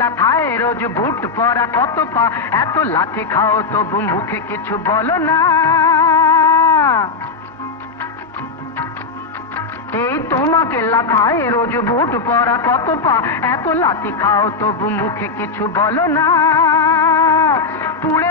লাথায় রোজ বুট পরা কত পা। এত লাঠি খাও, তবু মুখে কিছু বলো না। এই তোমাকে লাথায়, রোজ ভুট পরা কত পা। এত লাঠি খাও, তবু মুখে কিছু বলো না। পুড়ে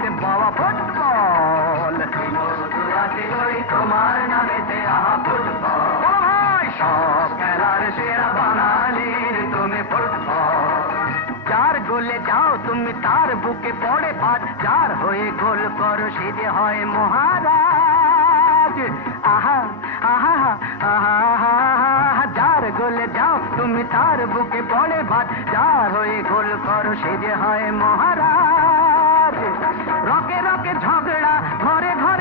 চলে যাও তুমি তার বুকে পড়ে পাঁচ চার হয়ে গোল করো, সে যে হয় মহারাজ। যার গোলে যাও তুমি তার বুকে পড়ে ভাত যার হয়ে গোল করো, সে হয় মহারাজ। রকে রকে ঝগড়া, ঘরে ঘরে